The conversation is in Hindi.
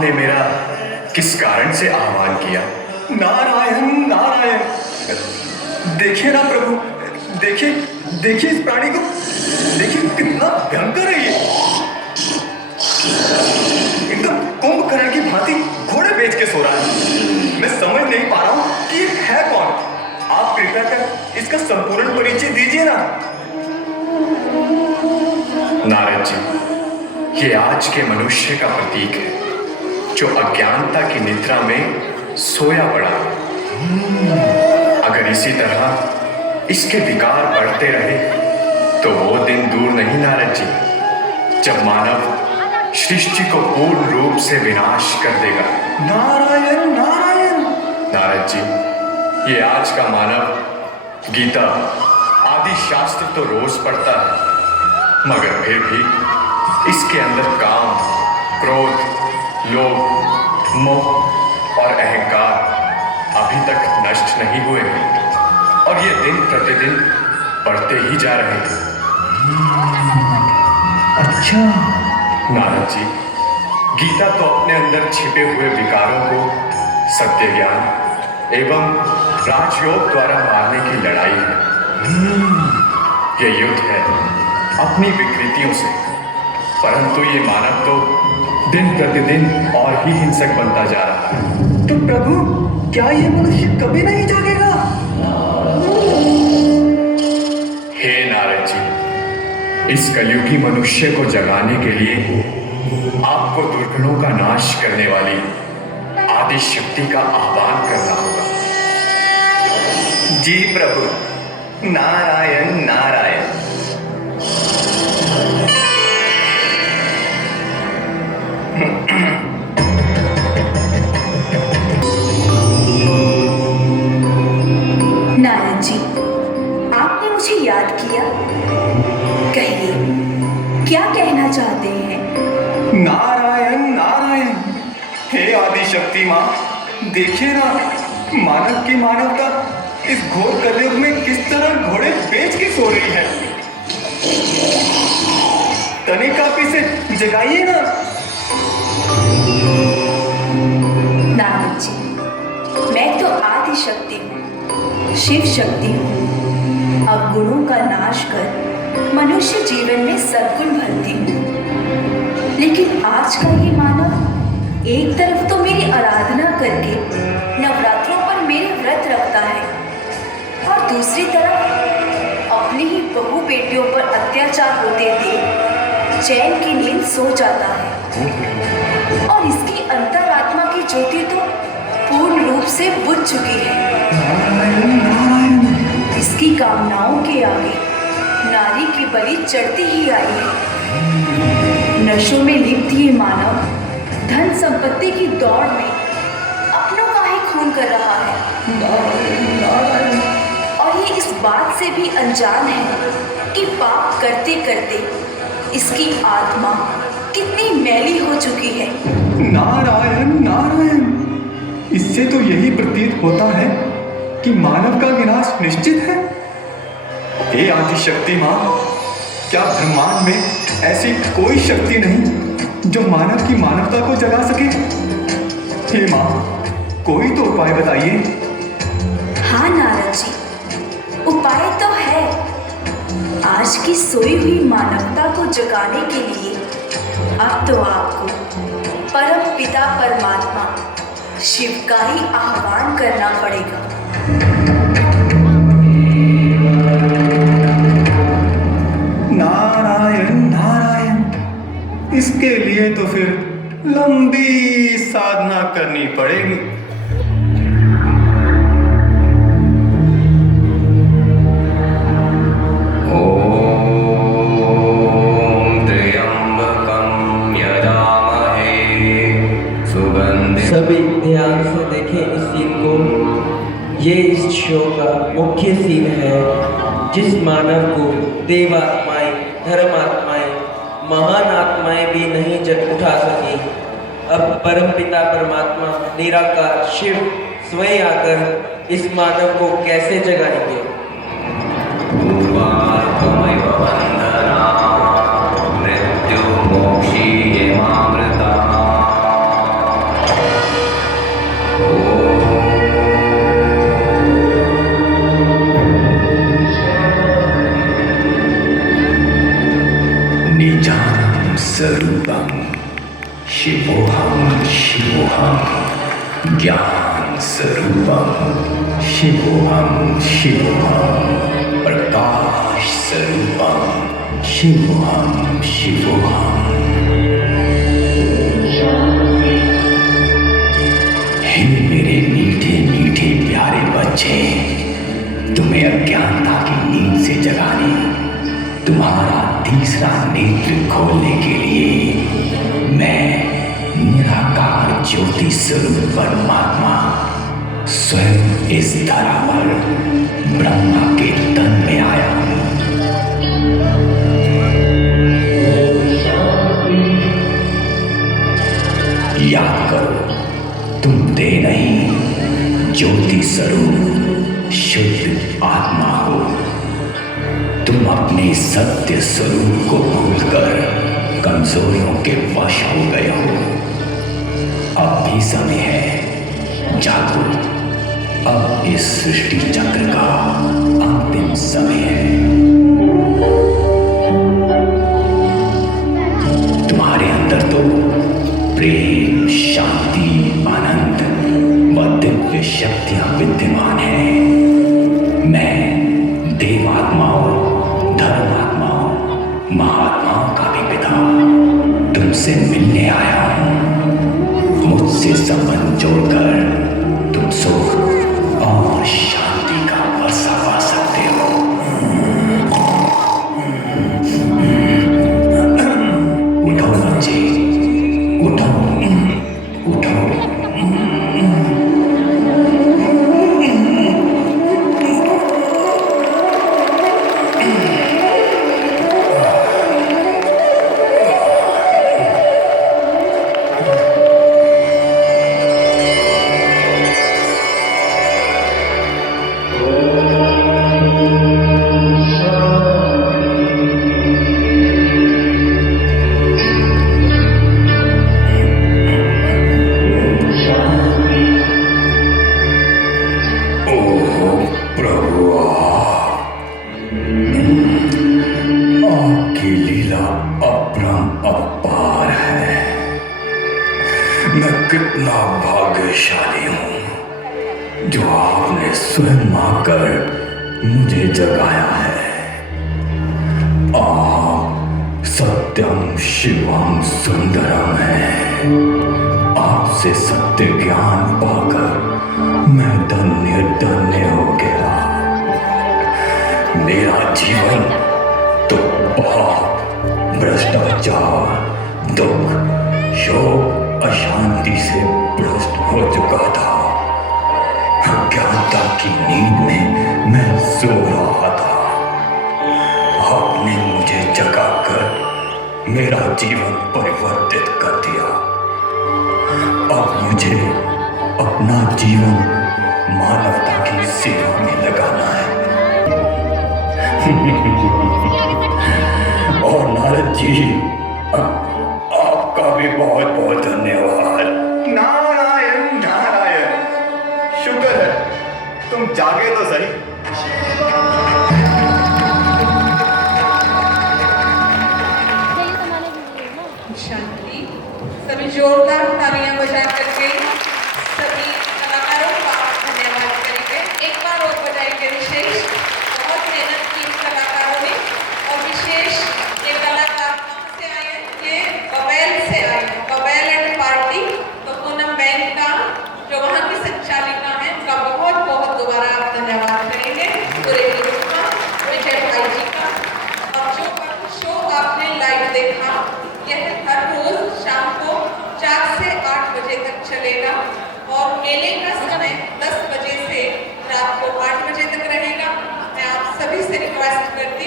आपने मेरा किस कारण से आह्वान किया? नारायण नारायण। देखिए ना प्रभु, देखिए देखिए इस प्राणी को, देखिए कितना भयंकर है ये। एकदम कुंभकर्ण की भांति घोड़े बेच के सो रहा है। मैं समझ नहीं पा रहा हूं कि ये है कौन। आप कृपया कर इसका संपूर्ण परिचय दीजिए ना। नारद जी, ये आज के मनुष्य का प्रतीक है जो अज्ञानता की निद्रा में सोया पड़ा है। अगर इसी तरह इसके विकार बढ़ते रहे तो वो दिन दूर नहीं नारद जी जब मानव सृष्टि को पूर्ण रूप से विनाश कर देगा। नारायण नारायण। नारद जी, ये आज का मानव गीता आदि शास्त्र तो रोज पढ़ता है, मगर फिर भी इसके अंदर काम, क्रोध, लोभ, मोह और अहंकार अभी तक नष्ट नहीं हुए हैं और ये दिन प्रतिदिन बढ़ते ही जा रहे हैं। अच्छा नारद जी, गीता तो अपने अंदर छिपे हुए विकारों को सत्य ज्ञान एवं राजयोग द्वारा मारने की लड़ाई है। ये युद्ध है अपनी विकृतियों से, परंतु ये मानव तो दिन प्रतिदिन और ही हिंसक बनता जा रहा है। तो प्रभु, क्या ये मनुष्य कभी नहीं जागेगा? हे नारद जी, इस कलयुगी मनुष्य को जगाने के लिए आपको दुर्गुणों का नाश करने वाली आदि शक्ति का आह्वान करना होगा। जी प्रभु, नारायण नारायण। नारद जी, आपने मुझे याद किया। कहिए, क्या कहना चाहते हैं? नारायण नारायण। हे आदि शक्ति माँ, देखिए ना, मानव की मानवता इस घोर कलयुग में किस तरह घोड़े बेच के सो रही है। तनिक आप इसे जगाइए ना। नारद जी, मैं तो आदि शक्ति हूँ, शिव शक्ति हूँ। अवगुणों का नाश कर मनुष्य जीवन में सद्गुण भरती हूँ। लेकिन आज का ये मानव एक तरफ तो मेरी आराधना करके नवरात्रों पर मेरे व्रत रखता है और दूसरी तरफ अपनी ही बहू बेटियों पर अत्याचार होते देख चैन की नींद सो जाता है और इसकी अंतरात्मा की ज्योति तो पूर्ण रूप से बुझ चुकी है। इसकी कामनाओं के आगे नारी की बलि चढ़ती ही आई है। नशों में लिप्त ये मानव धन संपत्ति की दौड़ में अपनों का ही खून कर रहा है और ये इस बात से भी अनजान है कि पाप करते करते इसकी आत्मा कितनी मैली हो चुकी है। नारायण नारायण। इससे तो यही प्रतीत होता है कि मानव का विनाश निश्चित है। हे आदि शक्ति माँ, क्या ब्रह्मांड में ऐसी कोई शक्ति नहीं जो मानव की मानवता को जगा सके? हे माँ, कोई तो उपाय बताइए। हाँ नारद जी, उपाय तो है। आज की सोई हुई मानवता को जगाने के लिए अब तो आपको परम पिता परमात्मा शिव का ही आह्वान करना पड़ेगा। नारायण नारायण। इसके लिए तो फिर लंबी साधना करनी पड़ेगी। सभी ध्यान से देखें इस सीन को। ये इस शो का मुख्य सीन है जिस मानव को देवात्माएं, धर्मात्माएं, महान आत्माएं भी नहीं जग उठा सकी, अब परमपिता परमात्मा निराकार शिव स्वयं आकर इस मानव को कैसे जगाएंगे। स्वरूपम शिवोहम शिवोहम ज्ञान स्वरूपम शिवोहम शिवोहम प्रकाश स्वरूपम शिवोहम शिवोहम। हे मेरे मीठे मीठे प्यारे बच्चे, तुम्हें अज्ञानता की नींद से जगाने, तुम्हारा तीसरा नेत्र खोलने के लिए मैं निराकार ज्योति स्वरूप परमात्मा स्वयं इस धरा पर ब्रह्मा के तन में आया हूं। याद करो, तुम दे नहीं, ज्योति स्वरूप शुद्ध आत्मा हो। तुम अपने सत्य स्वरूप को भूलकर कमजोरियों के वश हो गए हो। अब भी समय है, जागो। अब इस सृष्टि चक्र का अंतिम समय है। तुम्हारे अंदर तो प्रेम, शांति, आनंद व दिव्य शक्तियां विद्यमान हैं। मैं देवात्माओं, धर्मात्माओं, महात्माओं का भी पिता तुमसे मिलने आया हूं। मुझसे संबंध जोड़कर तुम सुख और शांति का वर्षा पा सकते हो। उठो बच्चे, उठो, उठो। कितना भाग्यशाली हूं जो आपने स्वयं आकर मुझे जगाया है। आप सत्यम शिवम सुंदरम है। आपसे सत्य ज्ञान पाकर मैं धन्य धन्य हो गया। मेरा जीवन तो पाप, भ्रष्टाचार, दुख, शोक, अशांति से भ्रष्ट हो चुका था। अज्ञानता की नींद में मैं सो रहा था। आपने मुझे जगाकर मेरा जीवन परिवर्तित कर दिया। अब मुझे अपना जीवन मानवता की सेवा में लगाना है। और नारद जी, आपका भी बहुत बहुत धन्यवाद। नारायण नारायण, शुक्र है तुम जागे तो सही। शांति। सभी जोरदार तालियां बजा करके सभी कलाकारों का धन्यवाद करेंगे। एक बार और बजाएंगे। विशेष बहुत मेहनत की कलाकारों ने। और विशेष ये कलाकार कहाँ से आए हैं? ये बबैल से आए हैं। बबैल एंड पार्टी, तो पूनम बहन का जो वहाँ की संचालिका है, उनका बहुत बहुत दोबारा आप धन्यवाद करेंगे। पूरे टीम का, विजय भाई जी का। और जो शो आपने लाइव देखा, यह हर रोज शाम को 4 से 8 बजे तक चलेगा। और मेले का समय 10 बजे से रात को 8 बजे तक रहेगा। मैं आप सभी से रिक्वेस्ट करती